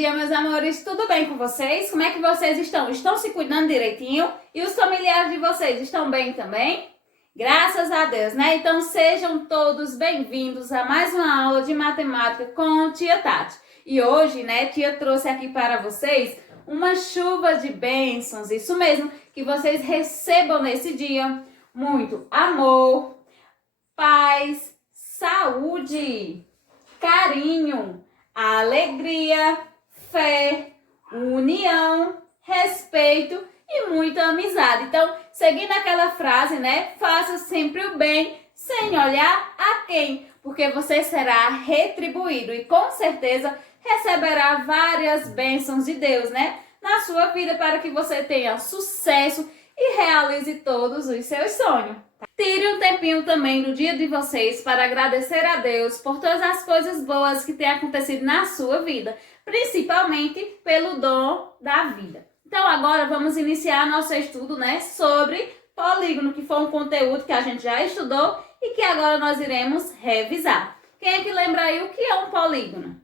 dia, meus amores, tudo bem com vocês? Como é que vocês estão? Estão se cuidando direitinho? E os familiares de vocês estão bem também? Graças a Deus, né? Então sejam todos bem-vindos a mais uma aula de matemática com tia Tati. E hoje, né, tia trouxe aqui para vocês uma chuva de bênçãos, isso mesmo, que vocês recebam nesse dia muito amor, paz, saúde, carinho, alegria, fé, união, respeito e muita amizade. Então, seguindo aquela frase, né? Faça sempre o bem sem olhar a quem, porque você será retribuído e com certeza receberá várias bênçãos de Deus, né? Na sua vida para que você tenha sucesso e realize todos os seus sonhos. Tire um tempinho também no dia de vocês para agradecer a Deus por todas as coisas boas que têm acontecido na sua vida, principalmente pelo dom da vida. Então agora vamos iniciar nosso estudo, né, sobre polígono, que foi um conteúdo que a gente já estudou e que agora nós iremos revisar. Quem é que lembra aí o que é um polígono?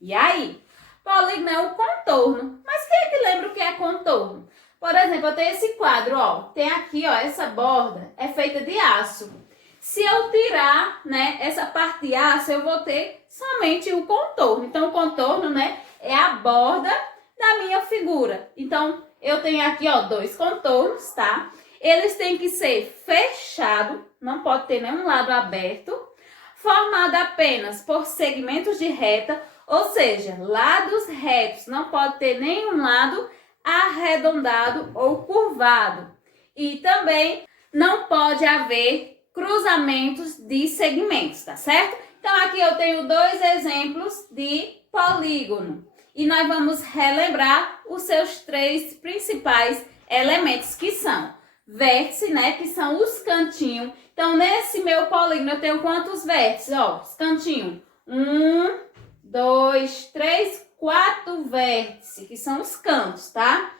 E aí? Polígono é um contorno, mas quem é que lembra o que é contorno? Por exemplo, eu tenho esse quadro, ó, tem aqui, ó, essa borda é feita de aço. Se eu tirar, né, essa parte de aço, eu vou ter somente o contorno. Então, o contorno, né, é a borda da minha figura. Então, eu tenho aqui, ó, dois contornos, tá? Eles têm que ser fechados, não pode ter nenhum lado aberto, formado apenas por segmentos de reta, ou seja, lados retos, não pode ter nenhum lado arredondado ou curvado. E também não pode haver cruzamentos de segmentos, tá certo? Então aqui eu tenho dois exemplos de polígono. E nós vamos relembrar os seus três principais elementos, que são vértice, né, que são os cantinhos. Então nesse meu polígono eu tenho quantos vértices? Ó, os cantinhos. 1, 2, 3, 4 vértices, que são os cantos, tá?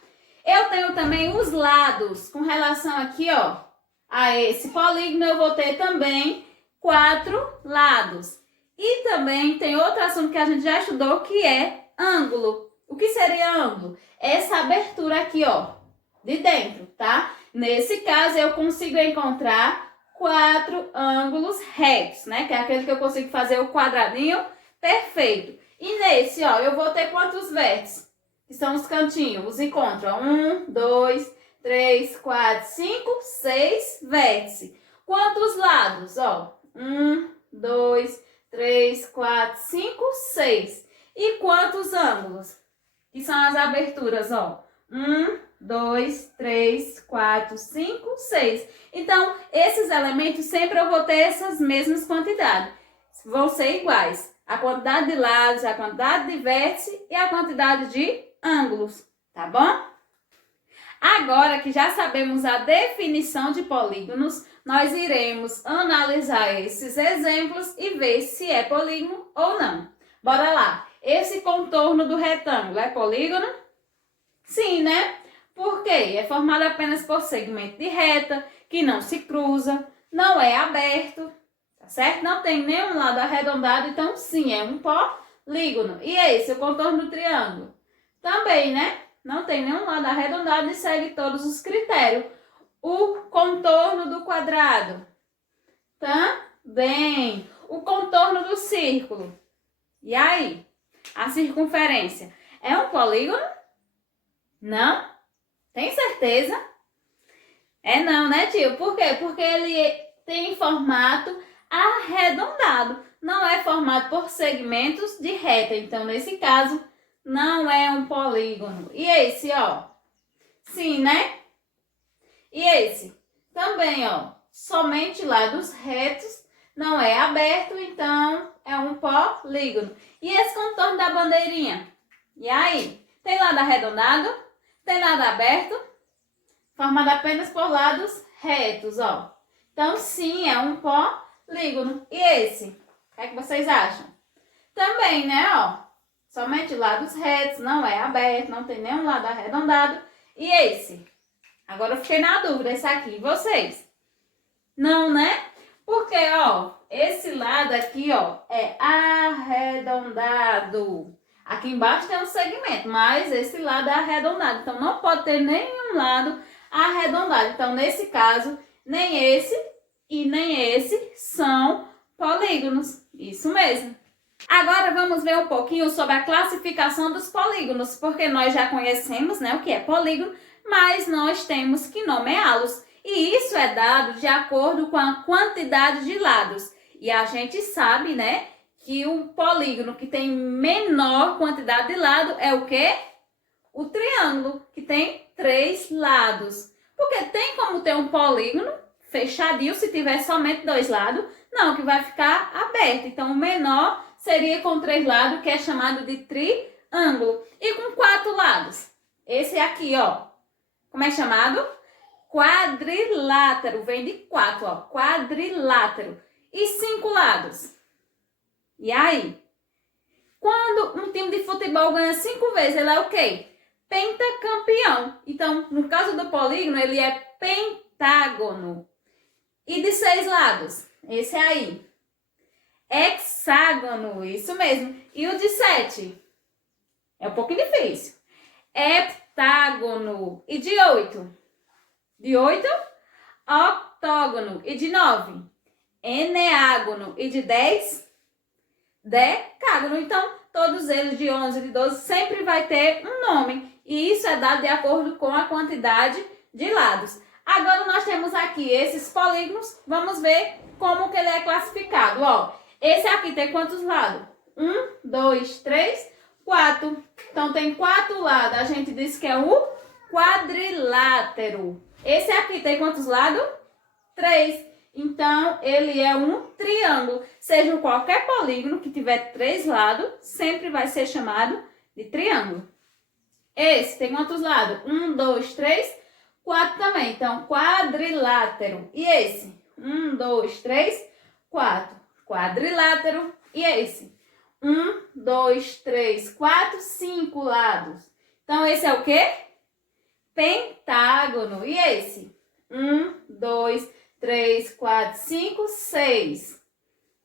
Eu tenho também os lados, com relação aqui, ó, a esse polígono, eu vou ter também 4 lados. E também tem outro assunto que a gente já estudou, que é ângulo. O que seria ângulo? Essa abertura aqui, ó, de dentro, tá? Nesse caso, eu consigo encontrar 4 ângulos retos, né? Que é aquele que eu consigo fazer o quadradinho perfeito. E nesse, ó, eu vou ter quantos vértices? Que são os cantinhos, os encontros. 1, 2, 3, 4, 5, 6 vértices. Quantos lados? Ó, 1, 2, 3, 4, 5, 6. E quantos ângulos? Que são as aberturas, ó. 1, 2, 3, 4, 5, 6. Então, esses elementos sempre eu vou ter essas mesmas quantidades. Vão ser iguais. A quantidade de lados, a quantidade de vértices e a quantidade de ângulos, tá bom? Agora que já sabemos a definição de polígonos, nós iremos analisar esses exemplos e ver se é polígono ou não. Bora lá! Esse contorno do retângulo é polígono? Sim, né? Por quê? É formado apenas por segmento de reta, que não se cruza, não é aberto, tá certo? Não tem nenhum lado arredondado, então sim, é um polígono. E esse, o contorno do triângulo? Também, né? Não tem nenhum lado arredondado e segue todos os critérios. O contorno do quadrado? Também. O contorno do círculo? E aí? A circunferência? É um polígono? Não? Tem certeza? É não, né, tio? Por quê? Porque ele tem formato arredondado. Não é formado por segmentos de reta. Então, nesse caso, não é um polígono. E esse, ó? Sim, né? E esse? Também, ó. Somente lados retos, não é aberto, então é um polígono. E esse contorno da bandeirinha? E aí? Tem lado arredondado? Tem lado aberto? Formado apenas por lados retos, ó. Então, sim, é um polígono. E esse? O que é que vocês acham? Também, né, ó. Somente lados retos, não é aberto, não tem nenhum lado arredondado. E esse? Agora eu fiquei na dúvida, esse aqui. E vocês? Não, né? Porque, ó, esse lado aqui, ó, é arredondado. Aqui embaixo tem um segmento, mas esse lado é arredondado. Então, não pode ter nenhum lado arredondado. Então, nesse caso, nem esse e nem esse são polígonos. Isso mesmo. Agora, vamos ver um pouquinho sobre a classificação dos polígonos, porque nós já conhecemos, né, o que é polígono, mas nós temos que nomeá-los. E isso é dado de acordo com a quantidade de lados. E a gente sabe, né, que o polígono que tem menor quantidade de lado é o quê? O triângulo, que tem 3 lados. Porque tem como ter um polígono fechadinho se tiver somente 2 lados? Não, que vai ficar aberto. Então, o menor seria com 3 lados, que é chamado de triângulo. E com 4 lados? Esse aqui, ó. Como é chamado? Quadrilátero. Vem de 4, ó. Quadrilátero. E 5 lados? E aí? Quando um time de futebol ganha 5 vezes, ele é o quê? Pentacampeão. Então, no caso do polígono, ele é pentágono. E de 6 lados? Esse aí. Hexágono. Isso mesmo. E o de 7? É um pouquinho difícil. Heptágono. E de 8? De 8? Octógono. E de 9? Eneágono. E de 10? Decágono. Então, todos eles de 11 e de 12 sempre vai ter um nome. E isso é dado de acordo com a quantidade de lados. Agora, nós temos aqui esses polígonos. Vamos ver como que ele é classificado. Ó, esse aqui tem quantos lados? 1, 2, 3, 4. Então, tem 4 lados. A gente diz que é o quadrilátero. Esse aqui tem quantos lados? 3. Então, ele é um triângulo. Seja qualquer polígono que tiver 3 lados, sempre vai ser chamado de triângulo. Esse tem quantos lados? 1, 2, 3, 4 também. Então, quadrilátero. E esse? 1, 2, 3, 4. Quadrilátero. E esse? 1, 2, 3, 4, 5 lados. Então, esse é o quê? Pentágono. E esse? 1, 2, 3, 4, 5, 6.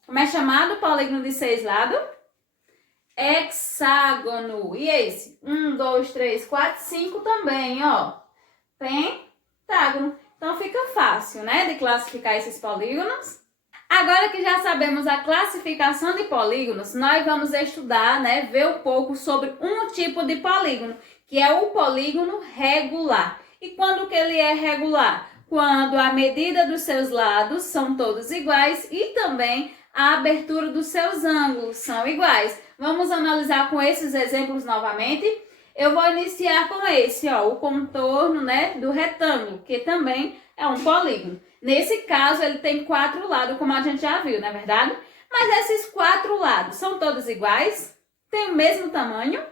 Como é chamado o polígono de 6 lados? Hexágono. E esse? 1, 2, 3, 4, 5 também, ó. Pentágono. Então, fica fácil, né, de classificar esses polígonos. Agora que já sabemos a classificação de polígonos, nós vamos estudar, né, ver um pouco sobre um tipo de polígono, que é o polígono regular. E quando que ele é regular? Quando a medida dos seus lados são todos iguais e também a abertura dos seus ângulos são iguais. Vamos analisar com esses exemplos novamente. Eu vou iniciar com esse, ó, o contorno, né, do retângulo, que também é um polígono. Nesse caso, ele tem 4 lados, como a gente já viu, não é verdade? Mas esses 4 lados são todos iguais? Tem o mesmo tamanho?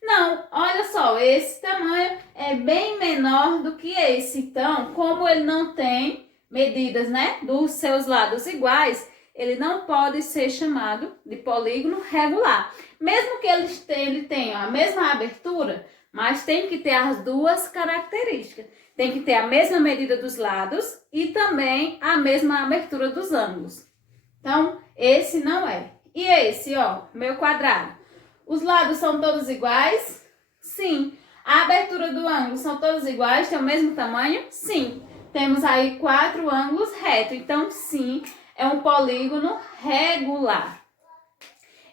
Não, olha só, esse tamanho é bem menor do que esse. Então, como ele não tem medidas, né, dos seus lados iguais, ele não pode ser chamado de polígono regular. Mesmo que ele tenha a mesma abertura, mas tem que ter as duas características. Tem que ter a mesma medida dos lados e também a mesma abertura dos ângulos. Então, esse não é. E esse, ó, meu quadrado. Os lados são todos iguais? Sim. A abertura do ângulo são todos iguais? Tem o mesmo tamanho? Sim. Temos aí 4 ângulos retos. Então, sim, é um polígono regular.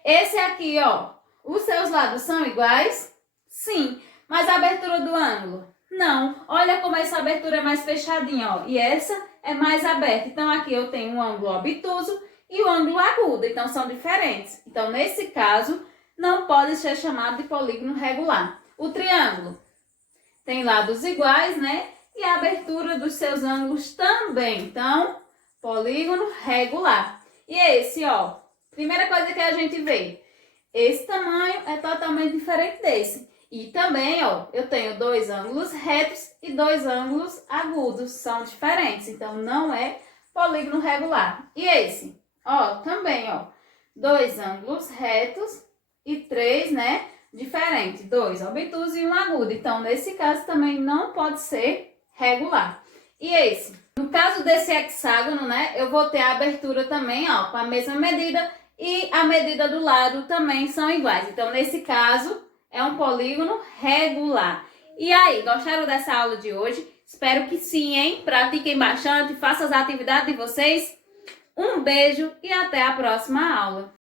Esse aqui, ó, os seus lados são iguais? Sim. Mas a abertura do ângulo? Não. Olha como essa abertura é mais fechadinha, ó. E essa é mais aberta. Então, aqui eu tenho um ângulo obtuso e o ângulo agudo. Então, são diferentes. Então, nesse caso, não pode ser chamado de polígono regular. O triângulo tem lados iguais, né? E a abertura dos seus ângulos também. Então, polígono regular. E esse, ó, primeira coisa que a gente vê, esse tamanho é totalmente diferente desse. E também, ó, eu tenho 2 ângulos retos e 2 ângulos agudos, são diferentes. Então, não é polígono regular. E esse, ó, também, ó, 2 ângulos retos e 3, né, diferentes. 2 obtusos e 1 agudo. Então, nesse caso, também não pode ser regular. E esse? No caso desse hexágono, né, eu vou ter a abertura também, ó, com a mesma medida e a medida do lado também são iguais. Então, nesse caso, é um polígono regular. E aí, gostaram dessa aula de hoje? Espero que sim, hein? Pratiquem bastante, façam as atividades de vocês. Um beijo e até a próxima aula.